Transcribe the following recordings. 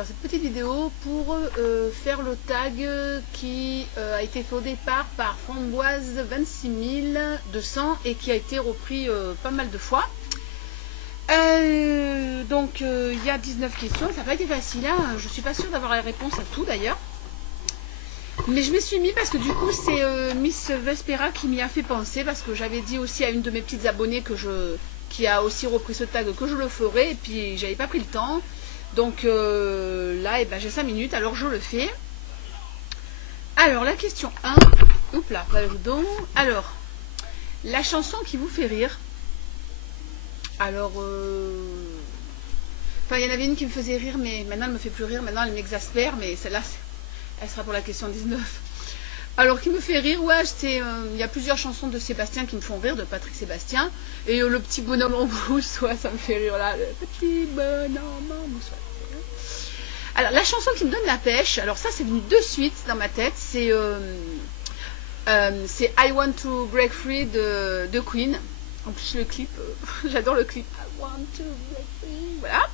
Alors cette petite vidéo pour faire le tag qui a été fait au départ par Framboise 26200 et qui a été repris pas mal de fois. Donc il y a 19 questions, ça n'a pas été facile, hein. Je suis pas sûre d'avoir la réponse à tout d'ailleurs. Mais je me suis mis parce que du coup c'est Miss Vespera qui m'y a fait penser, parce que j'avais dit aussi à une de mes petites abonnées qui a aussi repris ce tag que je le ferai, et puis j'avais pas pris le temps. Donc là, ben, j'ai 5 minutes, alors je le fais. Alors la question 1, oups là, pardon. Alors, la chanson qui vous fait rire. Alors, enfin il y en avait une qui me faisait rire, mais maintenant elle me fait plus rire, maintenant elle m'exaspère, mais celle-là, elle sera pour la question 19. Alors, qui me fait rire, ouais, il y a plusieurs chansons de Sébastien qui me font rire, de Patrick Sébastien. Et le petit bonhomme en mousse, ouais, ça me fait rire là, le petit bonhomme en mousse. Ouais. Alors, la chanson qui me donne la pêche, alors ça c'est venu de suite dans ma tête, c'est I Want to Break Free de Queen. En plus, le clip, j'adore le clip. I want to break free, voilà.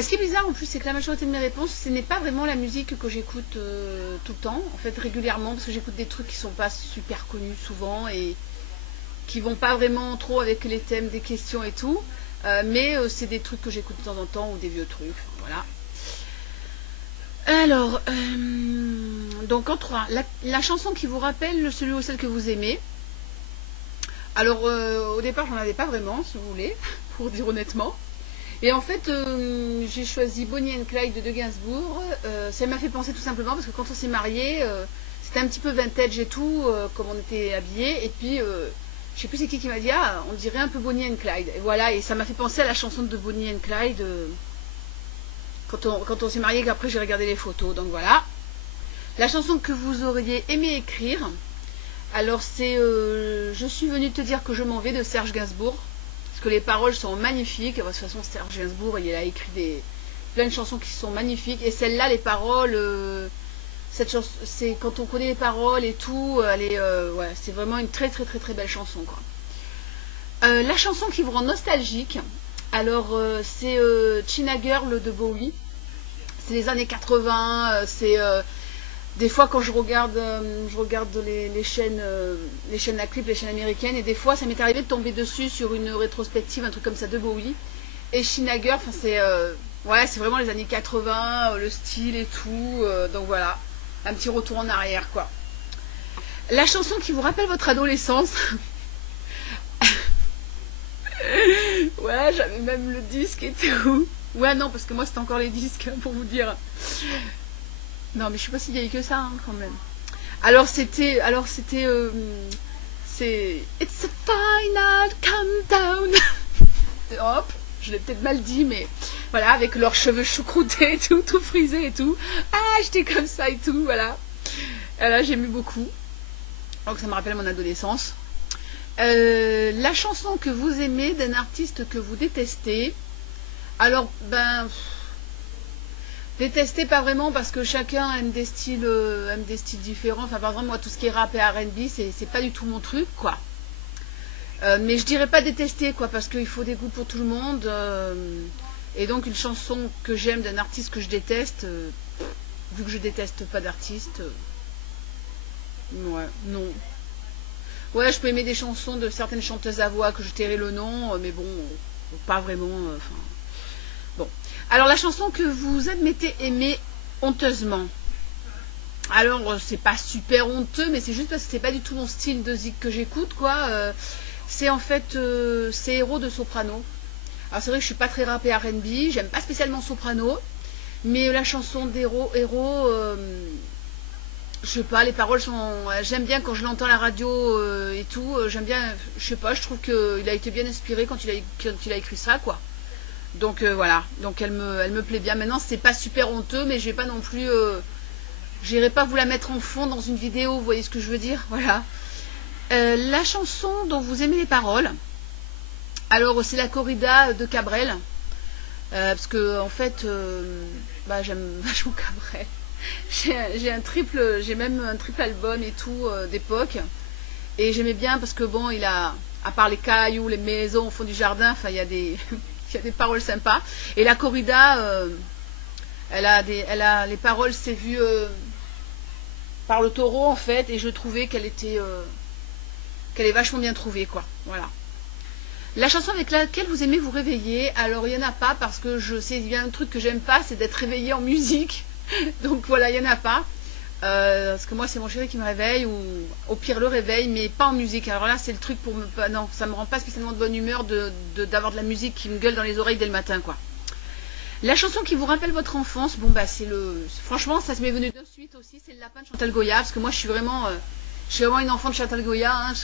Ce qui est bizarre en plus, c'est que la majorité de mes réponses, ce n'est pas vraiment la musique que j'écoute tout le temps, en fait régulièrement, parce que j'écoute des trucs qui sont pas super connus souvent et qui vont pas vraiment trop avec les thèmes des questions et tout, mais c'est des trucs que j'écoute de temps en temps ou des vieux trucs, voilà. Alors, donc en 3, la chanson qui vous rappelle celui ou celle que vous aimez. Alors au départ, j'en avais pas vraiment, si vous voulez, pour dire honnêtement. Et en fait, j'ai choisi Bonnie and Clyde de Gainsbourg. Ça m'a fait penser tout simplement parce que quand on s'est mariés, c'était un petit peu vintage et tout, comme on était habillés. Et puis, je sais plus c'est qui m'a dit, ah, on dirait un peu Bonnie and Clyde. Et voilà, et ça m'a fait penser à la chanson de Bonnie and Clyde quand on s'est mariés, qu'après j'ai regardé les photos. Donc voilà. La chanson que vous auriez aimé écrire, alors c'est Je suis venue te dire que je m'en vais de Serge Gainsbourg. Que les paroles sont magnifiques. De toute façon, Serge Gainsbourg, il a écrit plein de chansons qui sont magnifiques. Et celle-là, les paroles, cette chanson, c'est quand on connaît les paroles et tout, ouais, c'est vraiment une très très très très belle chanson, quoi. La chanson qui vous rend nostalgique, alors c'est China Girl de Bowie. C'est les années 80. Des fois quand je regarde les chaînes à clips, les chaînes américaines, et des fois ça m'est arrivé de tomber dessus sur une rétrospective, un truc comme ça de Bowie. Et Schnagger, enfin ouais, c'est vraiment les années 80, le style et tout, donc voilà, un petit retour en arrière, quoi. La chanson qui vous rappelle votre adolescence. Ouais, j'avais même le disque et tout. Ouais, non, parce que moi c'était encore les disques, pour vous dire. Non, mais je suis pas si vieille que ça, hein, quand même. Alors c'était c'est It's a final countdown. Hop, je l'ai peut-être mal dit, mais voilà, avec leurs cheveux choucroutés et tout frisés et tout. Ah, j'étais comme ça et tout, voilà. Là, j'aimais beaucoup. Donc ça me rappelle mon adolescence. La chanson que vous aimez d'un artiste que vous détestez. Alors, ben... Détester pas vraiment, parce que chacun aime des styles différents. Enfin, par exemple, moi tout ce qui est rap et R&B, c'est pas du tout mon truc, quoi. Mais je dirais pas détester, quoi, parce qu'il faut des goûts pour tout le monde. Et donc une chanson que j'aime d'un artiste que je déteste, vu que je déteste pas d'artiste, ouais, non. Ouais, je peux aimer des chansons de certaines chanteuses à voix que je tairai le nom, mais bon, pas vraiment. Enfin, bon. Alors la chanson que vous admettez aimer honteusement. Alors c'est pas super honteux, mais c'est juste parce que c'est pas du tout mon style de zik que j'écoute, quoi. C'est en fait c'est Héros de Soprano. Alors c'est vrai que je suis pas très rap et R&B, j'aime pas spécialement Soprano, mais la chanson d'Héros, je sais pas, les paroles sont, j'aime bien quand je l'entends à la radio et tout, j'aime bien, je sais pas, je trouve qu'il a été bien inspiré quand il a écrit ça, quoi. Donc voilà, donc elle me plaît bien. Maintenant c'est pas super honteux, mais je vais pas non plus, j'irai pas vous la mettre en fond dans une vidéo, vous voyez ce que je veux dire, voilà. La chanson dont vous aimez les paroles, alors c'est la corrida de Cabrel, parce que en fait, bah, j'aime vachement Cabrel. J'ai même un triple album et tout d'époque, et j'aimais bien parce que bon, il a, à part les cailloux, les maisons au fond du jardin, enfin il y a des il y a des paroles sympas. Et la corrida, les paroles, c'est vu par le taureau en fait, et je trouvais qu'elle est vachement bien trouvée, quoi. Voilà. La chanson avec laquelle vous aimez vous réveiller, alors il n'y en a pas, parce que je sais bien un truc que j'aime pas, c'est d'être réveillée en musique. Donc voilà, il n'y en a pas. Parce que moi c'est mon chéri qui me réveille, ou au pire le réveil, mais pas en musique. Alors là c'est le truc pour me... Non, ça me rend pas spécialement de bonne humeur d'avoir de la musique qui me gueule dans les oreilles dès le matin, quoi. La chanson qui vous rappelle votre enfance, bon bah c'est le... Franchement ça m'est venu de suite aussi, c'est le lapin de Chantal Goya, parce que moi je suis vraiment une enfant de Chantal Goya, hein.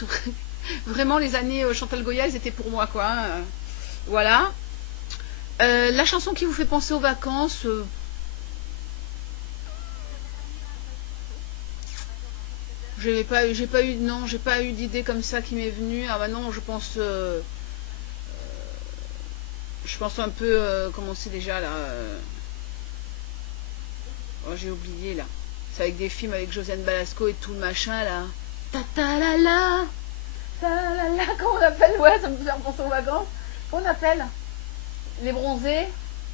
Vraiment les années Chantal Goya, elles étaient pour moi, quoi, hein. Voilà. La chanson qui vous fait penser aux vacances... j'ai pas eu d'idée comme ça qui m'est venue. Ah bah non, je pense un peu, comment c'est déjà là, oh, j'ai oublié là. C'est avec des films avec Josiane Balasco et tout le machin là. Ta ta la la, ta la la, comment on appelle? Ouais, ça me fait penser aux vacances. Comment on appelle? Les bronzés.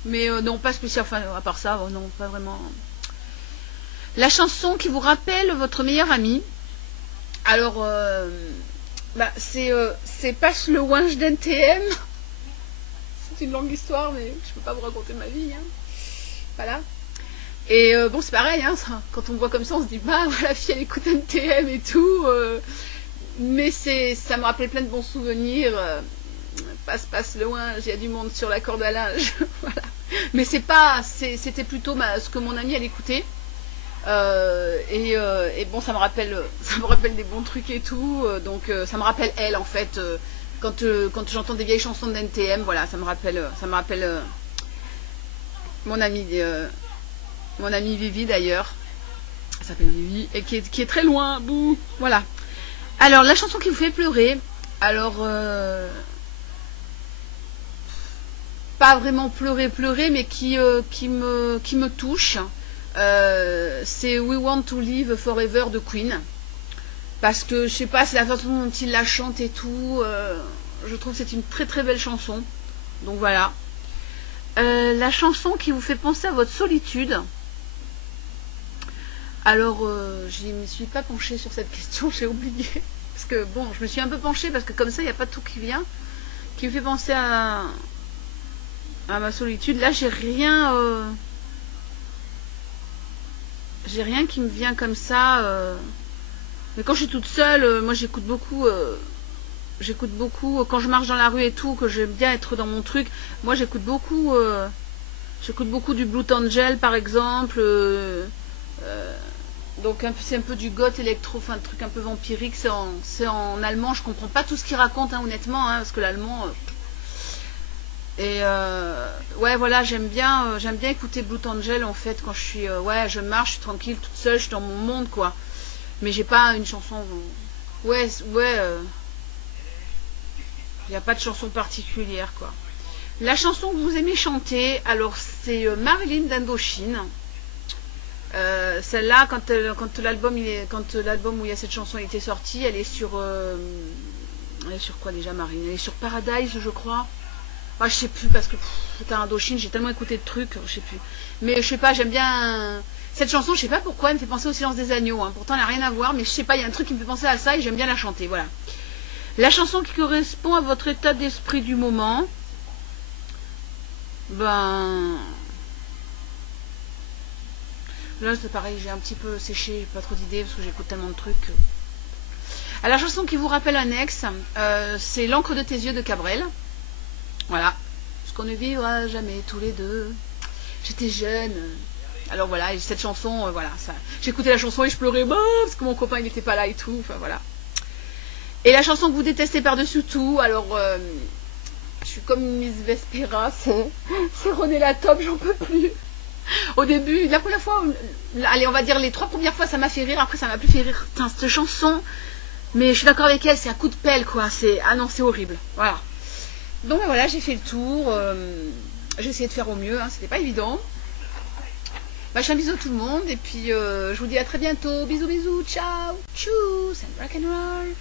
Mais non, pas spécial, enfin à part ça, non, pas vraiment. La chanson qui vous rappelle votre meilleur ami. Alors, bah, c'est Passe le Winch d'NTM. C'est une longue histoire, mais je peux pas vous raconter ma vie, hein. Voilà. Et bon, c'est pareil, hein, quand on me voit comme ça, on se dit, bah, la fille, elle écoute NTM et tout. Mais ça me rappelle plein de bons souvenirs. Passe le Winch, il y a du monde sur la corde à linge. Voilà. Mais c'était plutôt ce que mon amie, elle écoutait. Et bon, ça me rappelle des bons trucs et tout, donc ça me rappelle elle en fait, quand j'entends des vieilles chansons de NTM, voilà, ça me rappelle mon amie Vivi d'ailleurs, elle s'appelle Vivi, et qui est très loin, bouh, voilà. Alors la chanson qui vous fait pleurer, alors pas vraiment pleurer, mais qui me touche. C'est We Want to Live Forever de Queen, parce que je sais pas, c'est la façon dont il la chante et tout, je trouve que c'est une très très belle chanson, donc voilà. La chanson qui vous fait penser à votre solitude, alors je ne me suis pas penchée sur cette question, j'ai oublié, parce que bon, je me suis un peu penchée parce que comme ça il n'y a pas tout qui vient, qui me fait penser à ma solitude. Là j'ai rien qui me vient comme ça, mais quand je suis toute seule, moi j'écoute beaucoup quand je marche dans la rue et tout, que j'aime bien être dans mon truc. Moi j'écoute beaucoup du Blue Angel par exemple, donc c'est un peu du goth électro, enfin un truc un peu vampirique, c'est en allemand, je comprends pas tout ce qu'il raconte, hein, honnêtement, hein, parce que l'allemand... ouais, voilà, j'aime bien écouter Blue Angel en fait quand je suis ouais, je marche, je suis tranquille toute seule, je suis dans mon monde, quoi. Mais j'ai pas une chanson, ouais, il n'y a pas de chanson particulière, quoi. La chanson que vous aimez chanter, alors c'est Marilyn d'Indochine. Celle-là, quand l'album où il y a cette chanson était sorti, elle est sur quoi déjà, Marilyn? Elle est sur Paradise, je crois. Ah, je sais plus, parce que putain, Indochine, j'ai tellement écouté de trucs, je sais plus. Mais je sais pas, j'aime bien cette chanson, je sais pas pourquoi, elle me fait penser au Silence des agneaux, hein. Pourtant elle n'a rien à voir, mais je sais pas, il y a un truc qui me fait penser à ça et j'aime bien la chanter, voilà. La chanson qui correspond à votre état d'esprit du moment, ben... Là c'est pareil, j'ai un petit peu séché, j'ai pas trop d'idées parce que j'écoute tellement de trucs. Alors, la chanson qui vous rappelle un ex, c'est L'encre de tes yeux de Cabrel. Voilà. Parce qu'on ne vivra jamais tous les deux. J'étais jeune. Alors voilà, et cette chanson, voilà, ça. J'écoutais la chanson et je pleurais, bah, parce que mon copain il n'était pas là et tout. Enfin voilà. Et la chanson que vous détestez par-dessus tout, alors je suis comme une Miss Vespera, c'est René la Top, j'en peux plus. Au début, la première fois, allez, on va dire les 3 premières fois, ça m'a fait rire, après ça m'a plus fait rire. Putain, cette chanson, mais je suis d'accord avec elle, c'est un coup de pelle, quoi. Ah non, c'est horrible. Voilà. Donc voilà, j'ai fait le tour. J'ai essayé de faire au mieux, hein, c'était pas évident. Bah, je fais un bisou à tout le monde et puis je vous dis à très bientôt. Bisous, bisous, ciao, tchuss, and rock and roll.